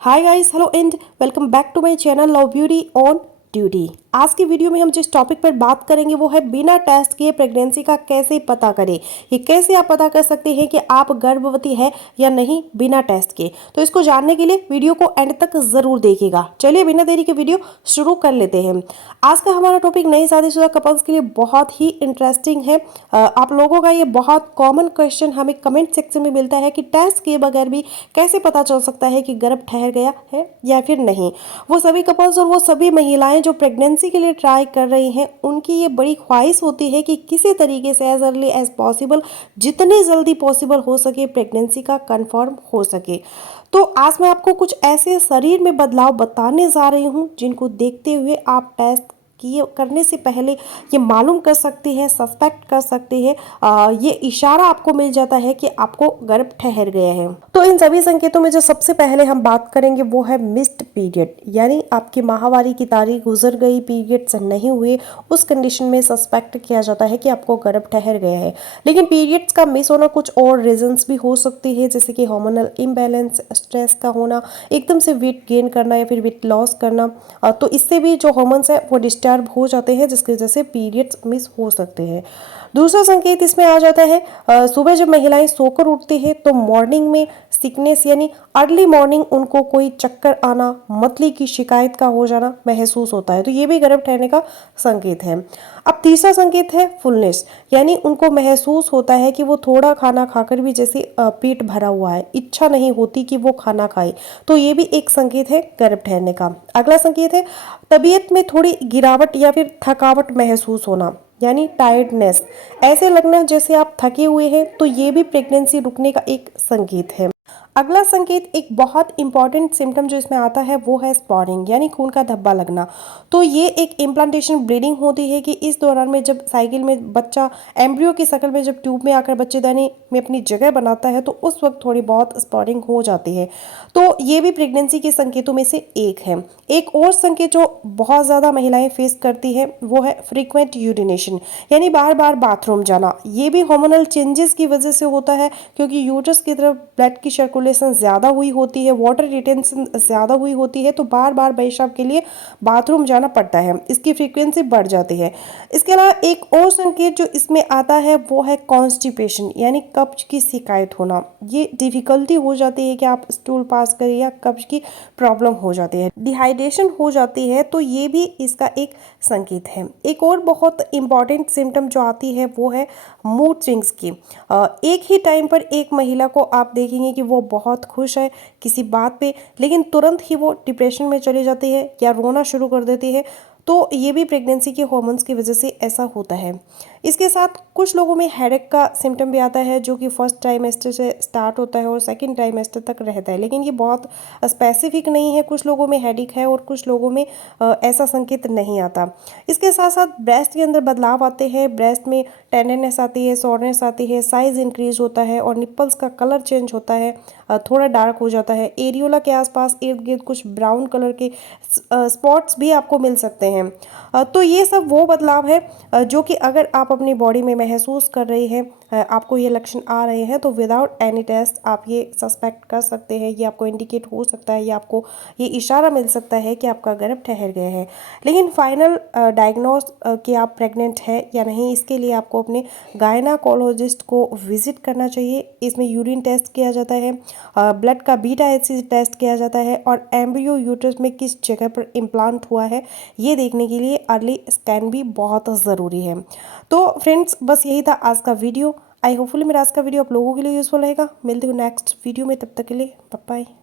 Hi guys, hello and welcome back to my channel love beauty on duty. आज की video में हम जिस टॉपिक पर बात करेंगे वो है बिना टेस्ट किए प्रेगनेंसी का कैसे पता करें। ये कैसे आप पता कर सकते हैं कि आप गर्भवती है या नहीं बिना टेस्ट के। तो इसको जानने के लिए वीडियो को एंड तक जरूर देखिएगा। चलिए बिना देरी के वीडियो शुरू कर लेते हैं। आज का हमारा टॉपिक नई शादीशुदा कपल्स के लिए बहुत ही इंटरेस्टिंग है। आप लोगों का ये बहुत कॉमन क्वेश्चन हमें कमेंट सेक्शन में मिलता है कि टेस्ट किए बगैर भी कैसे पता चल सकता है कि गर्भ ठहर गया है या फिर नहीं। वो सभी कपल्स और वो सभी महिलाएं जो प्रेगनेंसी के लिए ट्राई कर रही हैं, उनकी ये बड़ी ख्वाहिश होती है कि किसी तरीके से एज अर्ली एज पॉसिबल, जितनी जल्दी पॉसिबल हो सके, प्रेगनेंसी का कंफर्म हो सके। तो आज मैं आपको कुछ ऐसे शरीर में बदलाव बताने जा रही हूँ जिनको देखते हुए आप टेस्ट किए करने से पहले ये मालूम कर सकते हैं, सस्पेक्ट कर सकते हैं, ये इशारा आपको मिल जाता है कि आपको गर्भ ठहर गया है। तो इन सभी संकेतों में जो सबसे पहले हम बात करेंगे वो है मिस्ड पीरियड, यानी आपकी माहवारी की तारीख गुजर गई, पीरियड्स नहीं हुए, उस कंडीशन में सस्पेक्ट किया जाता है कि आपको गर्भ ठहर गया है। लेकिन पीरियड्स का मिस होना कुछ और रीजंस भी हो सकती है, जैसे कि हार्मोनल इम्बैलेंस, स्ट्रेस का होना, एकदम से वेट गेन करना या फिर वेट लॉस करना। तो इससे भी जो हार्मोन्स है वो डिस्टर्ब हो जाते हैं, जिसकी वजह से पीरियड्स मिस हो सकते हैं। दूसरा संकेत इसमें आ जाता है, सुबह जब महिलाएं सोकर उठती हैं तो मॉर्निंग में सिकनेस, यानी अर्ली मॉर्निंग उनको कोई चक्कर आना, मतली की शिकायत का हो जाना महसूस होता है। तो ये भी गर्भ ठहरने का संकेत है। अब तीसरा संकेत है फुलनेस, यानी उनको महसूस होता है कि वो थोड़ा खाना खाकर भी जैसे पेट भरा हुआ है, इच्छा नहीं होती कि वो खाना खाए। तो ये भी एक संकेत है गर्भ ठहरने का। अगला संकेत है तबीयत में थोड़ी गिरावट या फिर थकावट महसूस होना, यानी टायर्डनेस, ऐसे लगना जैसे आप थके हुए हैं। तो ये भी प्रेगनेंसी रुकने का एक संकेत है। अगला संकेत, एक बहुत इंपॉर्टेंट सिम्टम जो इसमें आता है वो है स्पॉटिंग, यानी खून का धब्बा लगना। तो ये एक इम्प्लांटेशन ब्लीडिंग होती है कि इस दौरान में जब साइकिल में बच्चा एम्ब्रियो की शक्ल में जब ट्यूब में आकर बच्चेदानी में अपनी जगह बनाता है तो उस वक्त थोड़ी बहुत स्पॉटिंग हो जाती है। तो ये भी प्रेगनेंसी के संकेतों में से एक है। एक और संकेत जो बहुत ज़्यादा महिलाएं फेस करती है वो है फ्रीक्वेंट यूरिनेशन, यानी बार बार बाथरूम जाना। ये भी हार्मोनल चेंजेस की वजह से होता है, क्योंकि यूट्रस की तरफ ब्लड की सर्कुलेशन ज़्यादा हुई होती है, वाटर रिटेंशन ज़्यादा हुई होती है, तो बार बार पेशाब के लिए बाथरूम जाना पड़ता है, इसकी फ्रीक्वेंसी बढ़ जाती है। इसके अलावा एक और संकेत जो इसमें आता है वो है कॉन्स्टिपेशन, यानी कब्ज की शिकायत होना। ये डिफिकल्टी हो जाती है कि आप स्टूल पास करें या कब्ज की प्रॉब्लम हो जाती है, डिहाइड्रेशन हो जाती है। तो ये भी इसका एक संकेत है। एक और बहुत इंपॉर्टेंट सिम्टम जो आती है वो है मूड स्विंग्स की। एक ही टाइम पर एक महिला को आप देखेंगे कि वो बहुत खुश है किसी बात पे, लेकिन तुरंत ही वो डिप्रेशन में चली जाती है या रोना शुरू कर देती है। तो ये भी प्रेगनेंसी के हार्मोन्स की वजह से ऐसा होता है। इसके साथ कुछ लोगों में हेडेक का सिम्टम भी आता है, जो कि फर्स्ट ट्राइमेस्टर से स्टार्ट होता है और सेकंड ट्राइमेस्टर तक रहता है, लेकिन ये बहुत स्पेसिफिक नहीं है। कुछ लोगों में हेडेक है और कुछ लोगों में ऐसा संकेत नहीं आता। इसके साथ साथ ब्रेस्ट के अंदर बदलाव आते हैं, ब्रेस्ट में टेंडरनेस आती है, सोरनेस आती है, साइज इंक्रीज होता है और निप्पल्स का कलर चेंज होता है, थोड़ा डार्क हो जाता है। एरियोला के आसपास इर्द गिर्द कुछ ब्राउन कलर के स्पॉट्स भी आपको मिल सकते हैं। तो ये सब वो बदलाव है जो कि अगर आप अपनी बॉडी में महसूस कर रहे हैं, आपको ये लक्षण आ रहे हैं, तो विदाउट एनी टेस्ट आप ये सस्पेक्ट कर सकते हैं। ये आपको इंडिकेट हो सकता है, या आपको ये इशारा मिल सकता है कि आपका गर्भ ठहर गया है। लेकिन फाइनल डायग्नोज कि आप प्रेग्नेंट है या नहीं, इसके लिए आपको अपने गायनाकोलॉजिस्ट को विजिट करना चाहिए। इसमें यूरिन टेस्ट किया जाता है, ब्लड का बीटा एसिड टेस्ट किया जाता है और एम्ब्रियो यूट्रस में किस जगह पर इम्प्लांट हुआ है ये देखने के लिए अर्ली स्कैन भी बहुत ज़रूरी है। तो फ्रेंड्स, बस यही था आज का वीडियो। आई होपफुली मेरा आज का वीडियो आप लोगों के लिए यूज़फुल रहेगा। मिलते हो नेक्स्ट वीडियो में, तब तक के लिए बाय बाय।